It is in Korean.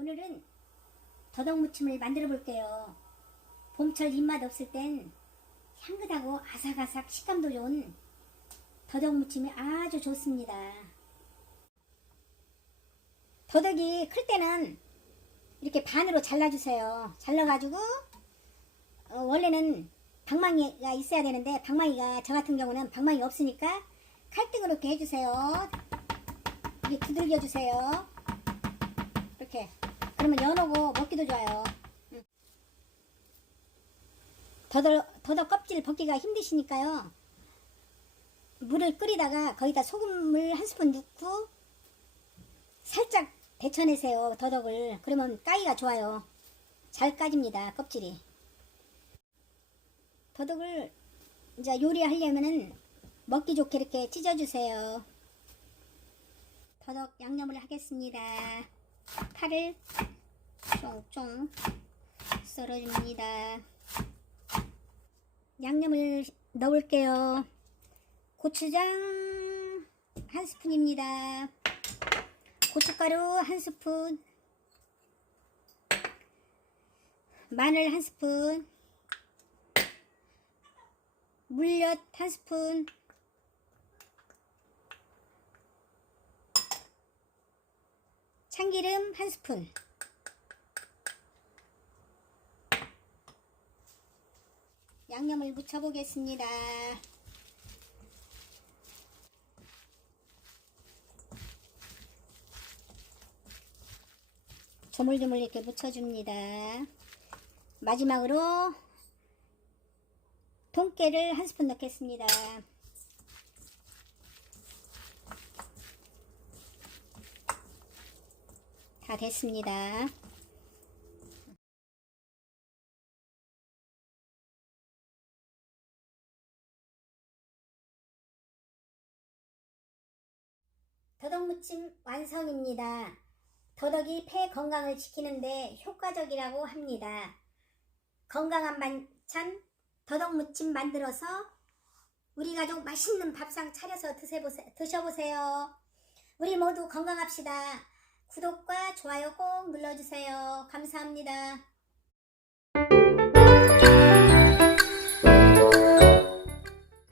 오늘은 더덕무침을 만들어 볼게요. 봄철 입맛 없을 땐 향긋하고 아삭아삭 식감도 좋은 더덕무침이 아주 좋습니다. 더덕이 클 때는 이렇게 반으로 잘라주세요. 잘라가지고 어, 원래는 방망이가 있어야 되는데 방망이가 저 같은 경우는 방망이 없으니까 칼등으로 이렇게 해주세요. 이렇게 두들겨 주세요. 이렇게 그러면 연하고 먹기도 좋아요. 응. 더덕, 더덕 껍질 벗기가 힘드시니까요. 물을 끓이다가 거기다 소금을 한 스푼 넣고 살짝 데쳐내세요. 더덕을. 그러면 까기가 좋아요. 잘 까집니다. 껍질이. 더덕을 이제 요리하려면은 먹기 좋게 이렇게 찢어주세요. 더덕 양념을 하겠습니다. 파를 쫑쫑 썰어줍니다. 양념을 넣을게요. 고추장 한 스푼입니다. 고춧가루 한 스푼, 마늘 한 스푼, 물엿 한 스푼, 참기름 한 스푼, 양념을 묻혀 보겠습니다. 조물조물 이렇게 묻혀줍니다. 마지막으로 통깨를 한 스푼 넣겠습니다. 다 됐습니다. 더덕무침 완성입니다. 더덕이 폐 건강을 지키는데 효과적이라고 합니다. 건강한 반찬 더덕무침 만들어서 우리 가족 맛있는 밥상 차려서 드셔보세- 드셔보세요. 우리 모두 건강합시다. 구독과 좋아요 꼭 눌러주세요. 감사합니다.